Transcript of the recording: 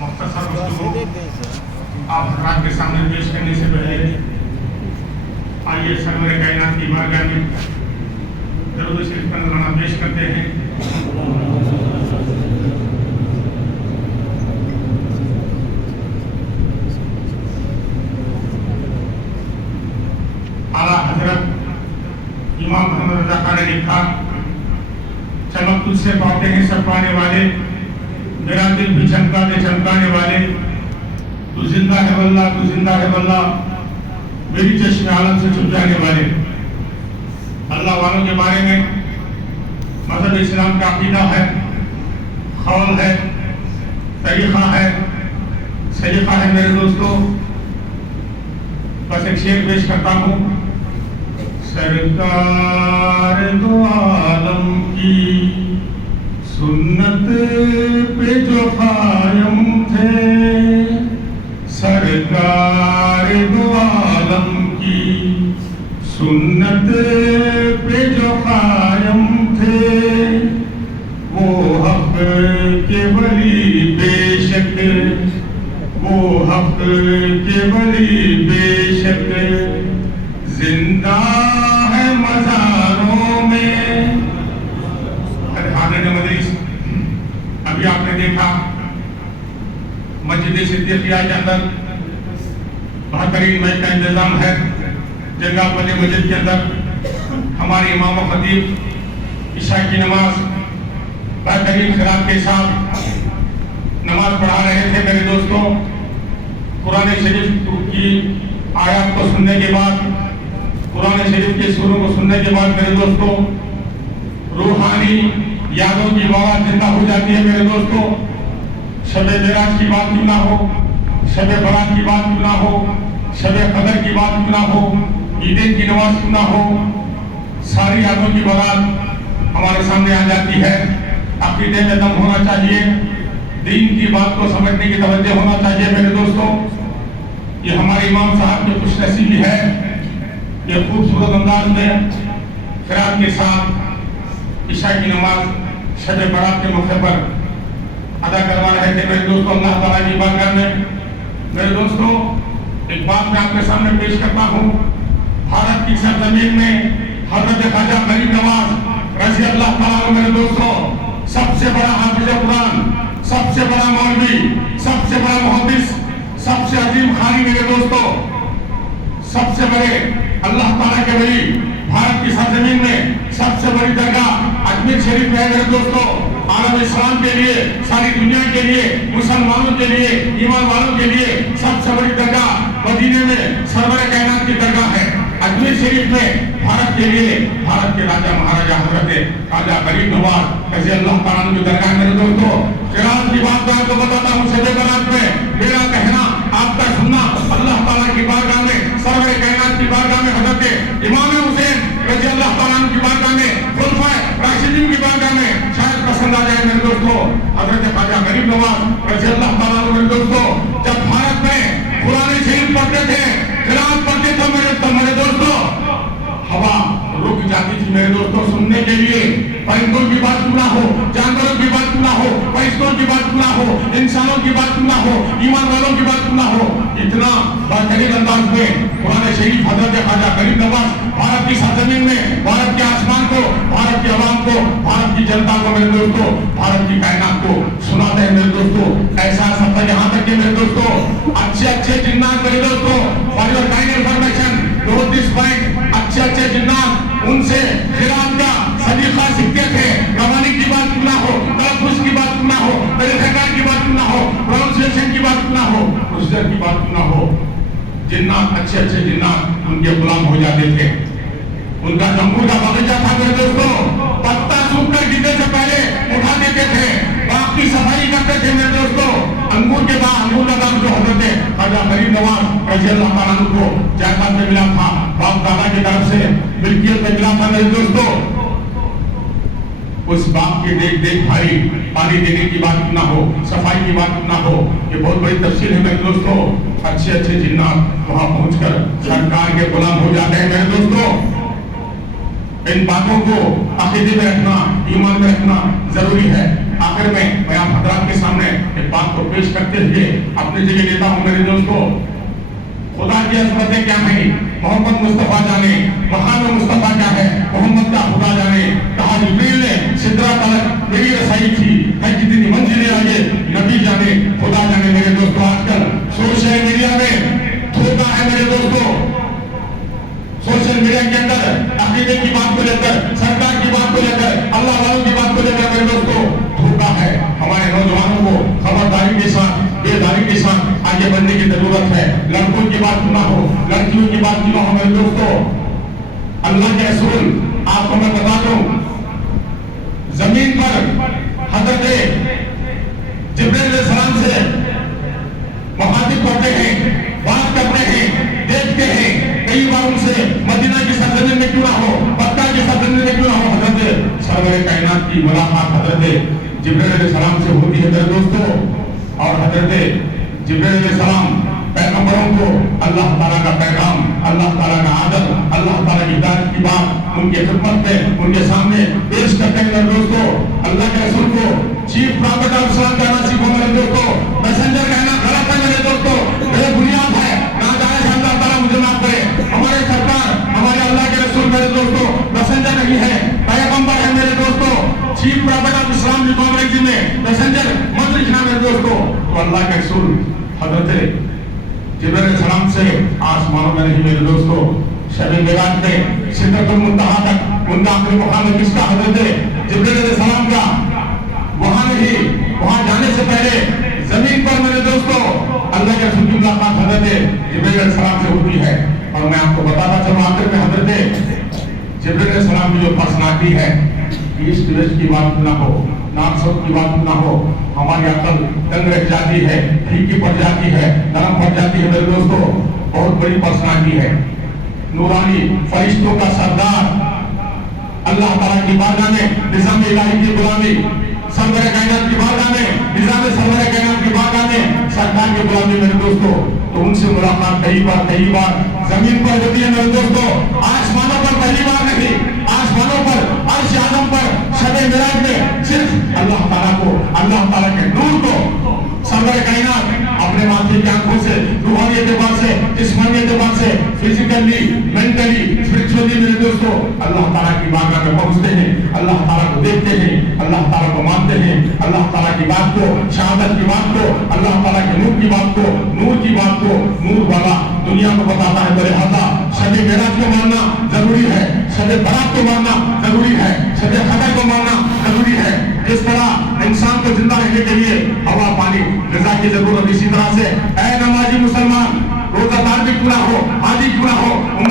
مختصر گفتگو آپ حضرات کے سامنے پیش کرنے سے پہلے آئیے سرور کائنات کی بارگاہ میں درود شریف کا نذرانہ پیش کرتے ہیں۔ اعلیٰ حضرت امام محمد رضا خان نے لکھا، چمک تجھ سے پاتے ہیں سب پانے والے، میرا دل بھی چمکا دے چمکانے والے، تو زندہ ہے واللہ تو زندہ ہے واللہ، میری چشم عالم سے چھپ جانے والے۔ اللہ والوں کے بارے میں مذہب اسلام کا عقیدہ ہے، قول ہے، طریقہ ہے، سلیقہ ہے۔ میرے دوستو بس ایک شعر پیش کرتا ہوں۔ سرکار دو عالم کی سنت پہ جو قائم تھے، سرکار دو عالم کی سنت پہ جو قائم تھے، وہ حق کے ولی بے شک، وہ حق کے ولی بے شک زندہ ہے مزاروں میں۔ حاضرین مجلس، ابھی آپ نے دیکھا مسجد صدیقیہ کے اندر بہترین میچ کا انتظام ہے۔ جنگال پلی مسجد کے اندر ہمارے امام و خطیب عشاء کی نماز بہترین خطاب کے ساتھ نماز پڑھا رہے تھے۔ میرے دوستوں، قرآن شریف کی آیات کو سننے کے بعد، قرآن شریف کے سوروں کو سننے کے بعد میرے دوستوں روحانی یادوں کی مواد زندہ ہو جاتی ہے۔ میرے دوستوں، شب معراج کی بات کیوں نہ ہو، شب برات کی بات کیوں نہ ہو، شب قدر کی بات کیوں نہ ہو، عیدین کی نماز کیوں نہ ہو، ساری یادوں کی بات ہمارے سامنے آ جاتی ہے۔ عقیدے میں دم ہونا چاہیے، دین کی بات کو سمجھنے کی توجہ ہونا چاہیے۔ میرے دوستوں، یہ ہمارے امام صاحب کی خوش نصیبی ہے، یہ خوبصورت انداز میں خیرات کے ساتھ عشاء کی نماز شب برات کے موقع پر ادا کروا رہے تھے۔ میرے دوستوں، اللہ تعالیٰ کی بارگاہ میں میرے دوستوں ایک بات میں آپ کے سامنے پیش کرتا ہوں۔ بھارت کی سرزمین میں حضرت خواجہ غریب نواز رضی اللہ تعالیٰ عنہ میرے دوستوں سب سے بڑا حافظ قرآن، سب سے بڑا مولوی، سب سے بڑا محدث، سب سے عظیم قاری میرے دوستوں، سب سے بڑے اللہ تعالیٰ کے ولی، بھارت کی سرزمین میں سب سے بڑی درگاہ اجمیر شریف میں ہے میرے دوستوں۔ عالم اسلام کے لیے، ساری دنیا کے لیے، مسلمانوں کے لیے، ایمان والوں کے لیے سب سے بڑی درگاہ مدینے میں سرور کائنات کی درگاہ ہے۔ اجمیر شریف میں بھارت کے لیے، بھارت کے راجہ مہاراجہ حضرت خواجہ غریب نواز رضی اللہ تعالیٰ عنہ کی درگاہ میرے دوستوں۔ قرآن کی بات میں آپ کو بتاتا ہوں، شب برات میں میرا کہنا، آپ کا سننا، اللہ تعالیٰ کی بارگاہ میں، سرور کائنات کی بارگاہ میں، حضرت امام حسین رضی اللہ تعالیٰ عنہ کی بارگاہ میں، خلفائے راشدین کی بارگاہ میں شاید پسند آ جائے میرے دوستوں۔ حضرت خواجہ غریب نواز رضی اللہ تعالیٰ عنہ میرے دوستوں جب بھارت میں قرآن شریف پڑھتے تھے، قرآن پڑھتے تھے میرے دوستوں، ہوا رک جاتی تھی میرے دوستوں سننے کے لیے۔ پرندوں کی بات کیوں نہ ہو، جانوروں کی بات کیوں نہ ہو، فرشتوں کی بات کیوں نہ ہو، انسانوں کی بات کیوں نہ ہو، ایمان والوں کی بات کیوں نہ ہو، اتنا بہترین انداز میں قرآن شریف حضرت خواجہ غریب نواز بھارت کی سرزمین میں، بھارت کے آسمان کو، بھارت کی عوام کو، بھارت کی جنتا کو میرے دوستوں، بھارت کی کائنات کو سناتے ہیں میرے دوستوں۔ ایسا سب یہاں تک کہ میرے دوستوں اچھے جنات میرے دوستوں، for your kind information note this point, اچھے جنات ان سے قرآن کا سلیقہ سیکھتے تھے۔ روانی کی بات کیوں نہ ہو، تلفظ کی بات کیوں نہ ہو، طریقہ کار کی بات کیوں نہ ہو، پروننسیشن کی بات کیوں نہ ہو، پروسیجر کی بات کیوں نہ ہو، جنات اچھے جنات ان کے غلام ہو جاتے تھے۔ ان کا جمہور کا باغیچہ تھا میرے دوستوں، پتا سوکھ کر گرنے سے پہلے اٹھا دیتے تھے، باغ کی صفائی کرتے تھے میرے دوستوں۔ انگور کے بعد انگور کا دام جو حضرت خواجہ غریب نواز رضی اللہ تعالیٰ عنہ کو جائیداد میں ملا تھا، باپ دادا کی طرف سے ملکیت میں ملا تھا میرے دوستوں، اس باپ کے دیکھ بھائی پانی دینے کی بات نہ ہو، صفائی کی بات نہ ہو، یہ بہت بڑی تفصیل ہے میرے دوستوں۔ اچھے جنات وہاں پہنچ کر سرکار کے غلام ہو جاتے ہیں میرے دوستوں۔ ان باتوں کو عقیدے میں رکھنا، ایمان میں رکھنا ضروری ہے۔ آخر میں آپ حضرات کے سامنے ایک بات کو پیش کرتے ہوئے اپنی جگہ لیتا ہوں میرے دوستو. خدا کی عظمتیں کیا ہیں محمد مصطفیٰ جانے, مقام مصطفیٰ کیا ہے محمد کا خدا جانے. کہا جبریل نے سدرہ تلک میری رسائی کی ہے, کتنی منزلیں آگے نبی جانے خدا جانے. میرے دوستو آج کل سوشل میڈیا میں دھوکہ ہے میرے دوستو. سوشل میڈیا کے اندر عقیدے کی بات کو لے کر, سرکار کی بات کو لے کر, اللہ والوں کی بات کو لے کر میرے دوستو دھوکہ ہے. ہمارے نوجوانوں کو خبرداری کے ساتھ, بیداری کے ساتھ آگے بڑھنے کی ضرورت ہے. لڑکوں کی بات نہ ہو, لڑکیوں کی بات نہ ہو میرے دوستو. اللہ کے رسول آپ کو میں بتا دوں, زمین پر حضرت جبریل علیہ السلام سے مخاطب کرتے ہیں, بات کرتے ہیں, دیکھتے ہیں. کئی بار ان سے مدینہ کی سرزمین میں کیوں نہ ہو, مکہ کی سرزمین میں کیوں نہ ہو, حضرت سرور کائنات کی ملاقات حضرت جبریل علیہ السلام سے ہوتی ہے میرے دوستو. اور حضرت جبریل علیہ السلام پیغمبروں کو اللہ تعالیٰ کا پیغام, اللہ تعالیٰ کا عادت, اللہ تعالیٰ کی ہدایت کی بات ان کی خدمت میں ان کے سامنے پیش کرتے ہیں میرے دوستو. اللہ کے رسول کو چیف پرافٹ آف اسلام کہنا سیکھو میرے دوستو. میسنجر کہنا غلط ہے میرے دوستو, بے بنیاد ہے, ناجائز ہے. اللہ تعالیٰ مجھے معاف کرے. ہمارے سرکار, ہمارے اللہ کے رسول میرے دوستو میسنجر نہیں ہے, پیغمبر ہے میرے دوستو. چیف پرافٹ آف اسلام لکھو انگریزی میں, میسنجر مت لکھنا میرے دوستو. تو اللہ کے رسول حضرت جبریل علیہ السلام سے آسمانوں میں نہیں میرے دوستو, شب معراج میں سدرۃ المنتہا تک ان کا آخری مقام کس کا, حضرت جبریل علیہ السلام کا. وہاں نہیں, وہاں جانے سے پہلے زمین پر میرے دوستو اللہ کے رسول کی ملاقات حضرت جبریل علیہ السلام سے ہوتی ہے. اور میں آپ کو بتاتا چلوں آخر میں حضرت جبریل علیہ السلام کی جو پرسنالٹی ہے, ایسٹ ویسٹ کی بات نہ ہو, نارتھ ساؤتھ کی بات نہ ہو, ہماری عقل دنگ رہ جاتی ہے, پھیکی پڑ جاتی ہے, نرم پڑ جاتی ہے میرے دوستو. بہت بڑی پرسنالٹی ہے, نورانی فرشتوں کا سردار, اللہ تعالیٰ کی بارگاہ میں نظام الہی کی غلامی, سرور کائنات کی بارگاہ میں نظام سرور کائنات کی بارگاہ میں سرکار کی غلامی میرے دوستو. تو ان سے ملاقات کئی بار زمین پر ہوتی ہے میرے دوستو, آسمانوں پر پہلی بار نہیں. آسمانوں پر عرش اعظم پر شب معراج میں صرف اللہ تعالیٰ کو, اللہ تعالیٰ کے نور کو سرور کائنات اپنے ماتھے کی آنکھوں سے, روحانی اعتبار سے, جسمانی اعتبار سے, فزیکلی, مینٹلی, اسپرچولی میرے دوستو اللہ تعالیٰ کی بارگاہ میں پہنچتے ہیں, اللہ تعالیٰ کو دیکھتے ہیں, اللہ تعالیٰ کو مانتے ہیں, اللہ تعالیٰ کی بات کو, شہادت کی بات کو, اللہ تعالیٰ کے نور کی بات کو, نور کی بات کو نور والا دنیا کو بتاتا ہے. بڑے ہاتھا شب معراج کو ماننا ضروری ہے, شب برات کو ماننا ضروری ہے, شب قدر کو ماننا ضروری ہے. جس طرح انسان کو زندہ رہنے کے لیے ہوا, پانی, غذا کی ضرورت, اسی طرح سے اے نمازی مسلمان, روزہ دار بھی کیوں نہ ہو, حاجی کیوں نہ ہو,